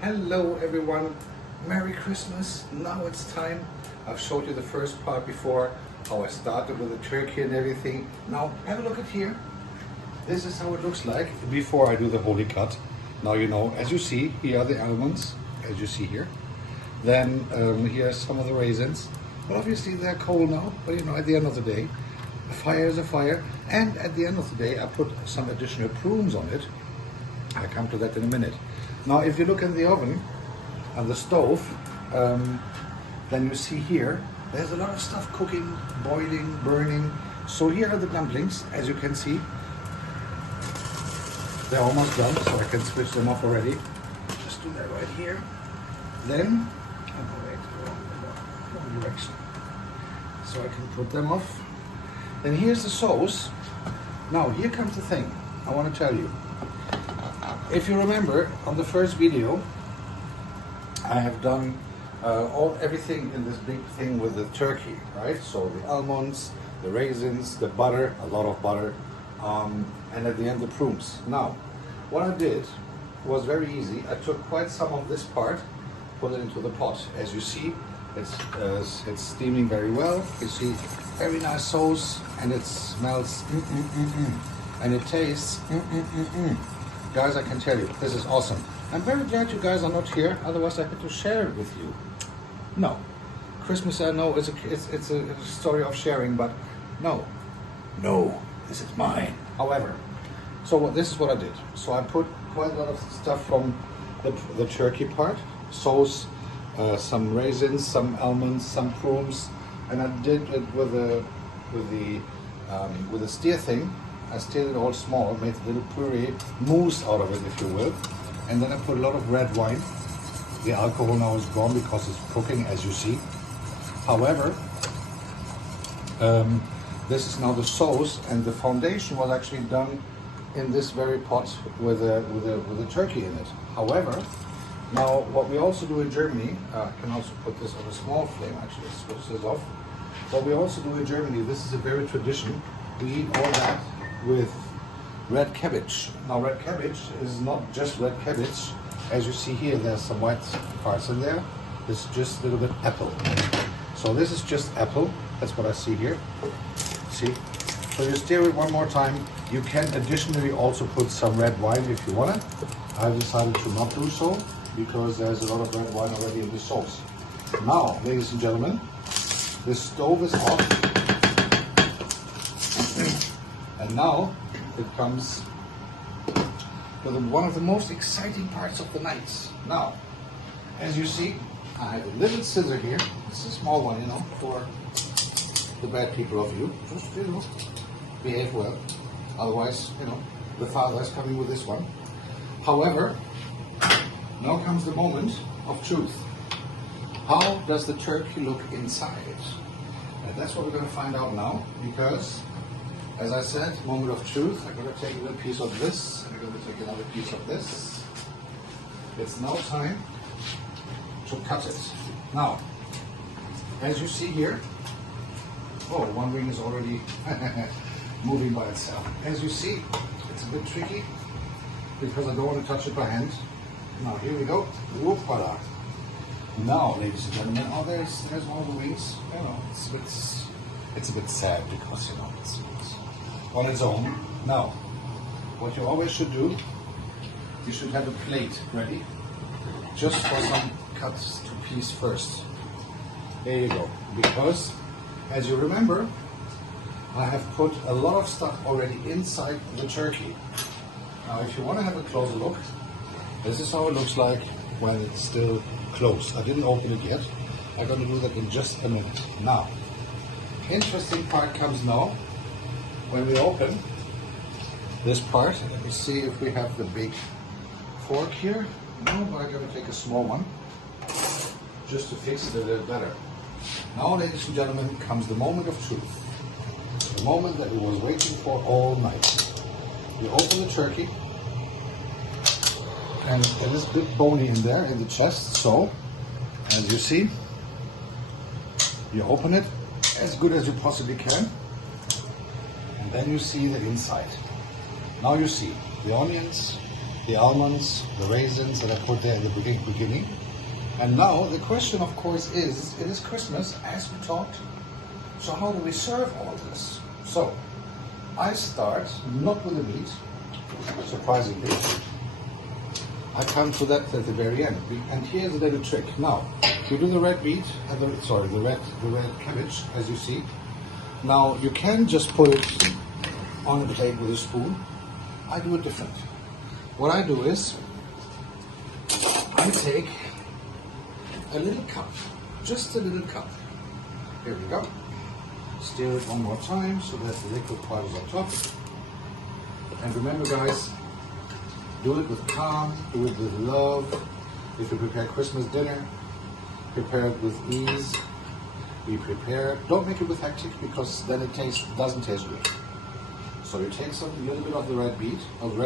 Hello everyone, Merry Christmas. Now it's time. I've showed you the first part before, how I started with the turkey and everything. Now have a look at here. This is how it looks like before I do the holy cut. Now you know, as you see, here are the almonds, as you see here. Then here are some of the raisins. But obviously they're cold now, but you know, at the end of the day, a fire is a fire. And at the end of the day, I put some additional prunes on it. I'll come to that in a minute. Now, if you look in the oven, on the stove, then you see here, there's a lot of stuff cooking, boiling, burning. So here are the dumplings, as you can see. They're almost done, so I can switch them off already. Just do that right here. Then, wrong direction. So I can put them off. Then here's the sauce. Now, here comes the thing I want to tell you. If you remember, on the first video, I have done everything in this big thing with the turkey, right? So the almonds, the raisins, the butter, a lot of butter, and at the end the prunes. Now, what I did was very easy. I took quite some of this part, put it into the pot. As you see, it's steaming very well. You see, very nice sauce, and it smells, and it tastes, Guys, I can tell you, this is awesome. I'm very glad you guys are not here, otherwise I had to share it with you. No. Christmas, I know, it's a story of sharing, but no. No, this is mine. However, so this is what I did. So I put quite a lot of stuff from the turkey part, sauce, some raisins, some almonds, some prunes, and I did it with the steer thing. I stirred it all small, made a little puree, mousse out of it, if you will. And then I put a lot of red wine. The alcohol now is gone because it's cooking, as you see. However, this is now the sauce, and the foundation was actually done in this very pot with a turkey in it. However, now what we also do in Germany, I can also put this on a small flame, actually, switch this off. What we also do in Germany, this is a very tradition, we eat all that with red cabbage. Now red cabbage is not just red cabbage. As you see here, there's some white parts in there. It's just a little bit apple. So this is just apple. That's what I see here. See? So you stir it one more time. You can additionally also put some red wine if you want it. I decided to not do so because there's a lot of red wine already in the sauce. Now, ladies and gentlemen, the stove is off. And now it comes to one of the most exciting parts of the night. Now, as you see, I have a little scissor here. It's a small one, you know, for the bad people of you. Just, you know, behave well. Otherwise, you know, the father is coming with this one. However, now comes the moment of truth. How does the turkey look inside? And that's what we're going to find out now, because as I said, moment of truth. I'm going to take a little piece of this, and I'm going to take another piece of this. It's now time to cut it. Now, as you see here, oh, one wing is already moving by itself. As you see, it's a bit tricky because I don't want to touch it by hand. Now, here we go. Whoop-a-la. Now, ladies and gentlemen, oh, there's all the wings. You know, it's a bit sad because, you know, it's on its own. Now, what you always should do, you should have a plate ready, just for some cuts to piece first. There you go. Because, as you remember, I have put a lot of stuff already inside the turkey. Now, if you want to have a closer look, this is how it looks like when it's still closed. I didn't open it yet. I'm going to do that in just a minute. Now, interesting part comes now. When we open this part, let me see if we have the big fork here. No, but I'm going to take a small one just to fix it a little better. Now, ladies and gentlemen, comes the moment of truth. The moment that we was waiting for all night. You open the turkey, and it is a bit bony in there in the chest, so as you see, you open it as good as you possibly can. And then you see the inside. Now you see the onions, the almonds, the raisins that I put there in the beginning. And now the question, of course, is, it is Christmas, as we talked. So how do we serve all this? So I start not with the meat, surprisingly. I come to that at the very end. And here's a little trick. Now, you do the red meat, the red cabbage, as you see. Now, you can just put it on the plate with a spoon. I do it different. What I do is, I take a little cup, just a little cup. Here we go. Stir it one more time so that the liquid part is on top. And remember, guys, do it with calm, do it with love. If you prepare Christmas dinner, prepare it with ease. Be prepared. Don't make it with hectic, because then it doesn't taste good. So you take a little bit of the red beet, of the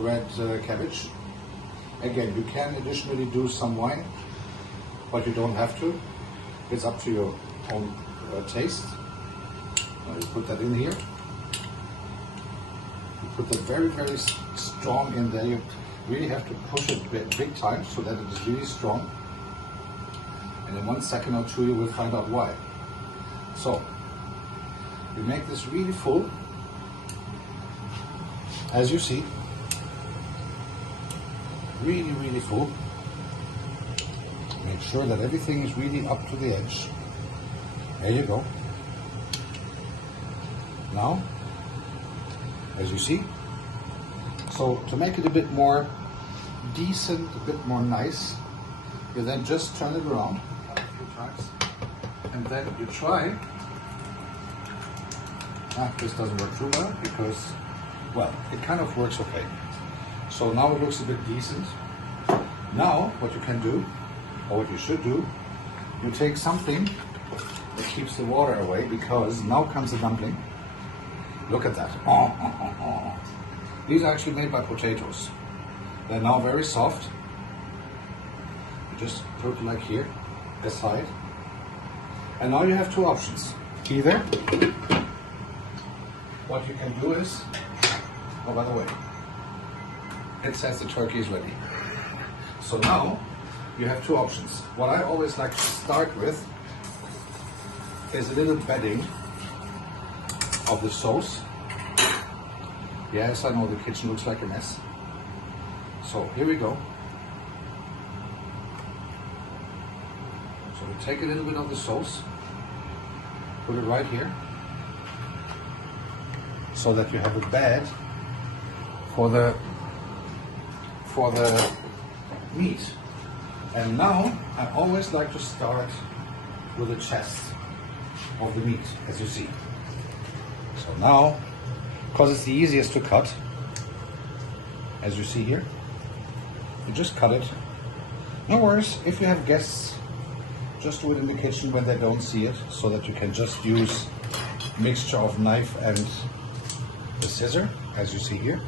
red cabbage. Again, you can additionally do some wine, but you don't have to. It's up to your own taste. Now you put that in here. You put that very, very strong in there. You really have to push it big time so that it is really strong. And in 1 second or two, you will find out why. So you make this really full, as you see, really, really full. Make sure that everything is really up to the edge. There you go. Now, as you see, so to make it a bit more decent, a bit more nice, you then just turn it around a few times, and then you try. This doesn't work too well because, well, it kind of works okay. So now it looks a bit decent. Now, what you can do, or what you should do, you take something that keeps the water away, because now comes the dumpling. Look at that. These are actually made by potatoes. They're now very soft. You just put it like here, aside. And now you have two options. Either, what you can do is, oh, by the way, it says the turkey is ready. So now you have two options. What I always like to start with is a little bedding of the sauce. Yes, I know the kitchen looks like a mess. So here we go. So we take a little bit of the sauce, put it right here, so that you have a bed for the meat. And now I always like to start with the chest of the meat, as you see. So now, because it's the easiest to cut, as you see here, you just cut it. No worries, if you have guests, just do it in the kitchen when they don't see it, so that you can just use a mixture of knife and the scissor, as you see here.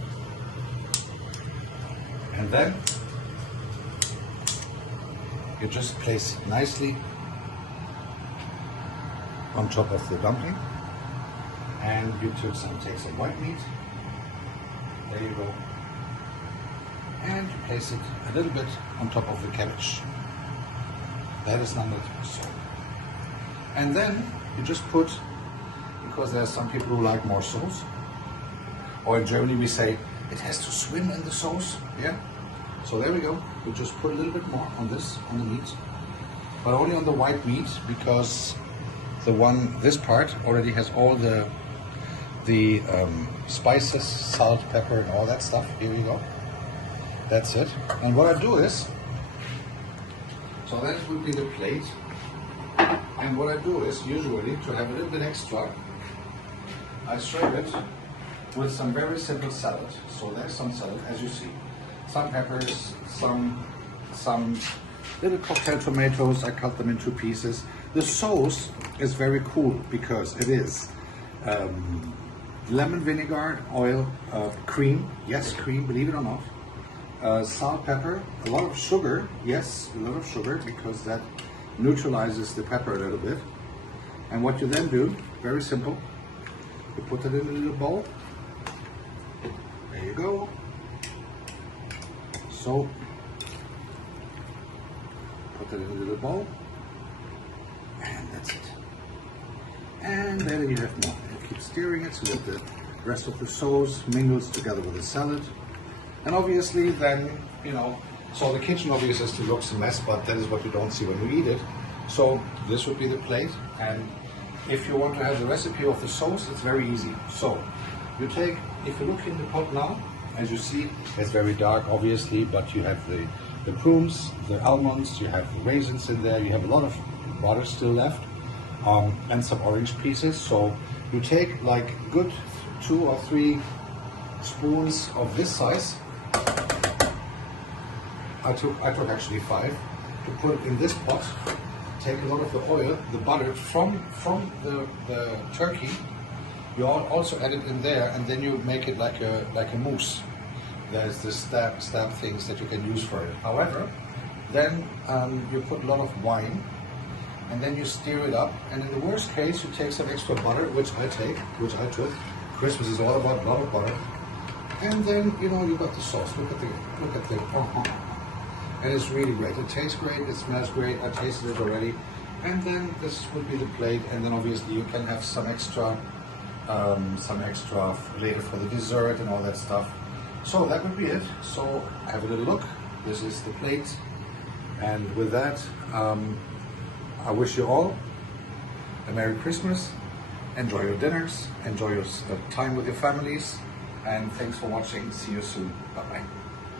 And then you just place it nicely on top of the dumpling, and you take some white meat. There you go. And you place it a little bit on top of the cabbage. That is number 2. And then you just put, because there are some people who like more sauce, or in Germany we say it has to swim in the sauce. Yeah. So there we go. You just put a little bit more on the meat, but only on the white meat, because this part already has all the spices, salt, pepper, and all that stuff. Here we go. That's it. And what I do is, so that would be the plate. And what I do is, usually, to have a little bit extra, I serve it with some very simple salad. So there's some salad, as you see. Some peppers, some little cocktail tomatoes. I cut them in 2 pieces. The sauce is very cool because it is lemon vinegar, oil, cream. Yes, cream, believe it or not. Salt, pepper, a lot of sugar. Yes, a lot of sugar, because that neutralizes the pepper a little bit. And what you then do, very simple, you put it in a little bowl. There you go. So put that into the bowl, and that's it. And then you have more. You keep stirring it so that the rest of the sauce mingles together with the salad. And obviously then, so the kitchen obviously still looks a mess, but that is what you don't see when you eat it. So this would be the plate, and if you want to have the recipe of the sauce, it's very easy. So you take, if you look in the pot now, as you see, it's very dark obviously, but you have the prunes, the almonds, you have the raisins in there, you have a lot of butter still left, and some orange pieces. So you take like good 2 or 3 spoons of this size. I took actually 5 to put it in this pot. Take a lot of the oil, the butter from the turkey. You also add it in there, and then you make it like a mousse. There's the stab things that you can use for it. However, then you put a lot of wine, and then you stir it up. And in the worst case, you take some extra butter, which I took. Christmas is all about a lot of butter. And then you got the sauce. Look at the. And it's really great. It tastes great. It smells great. I tasted it already. And then this would be the plate. And then obviously you can have some extra later for the dessert and all that stuff. So that would be it. So have a little look. This is the plate. And with that, I wish you all a Merry Christmas. Enjoy your dinners. Enjoy your time with your families. And thanks for watching. See you soon. Bye-bye.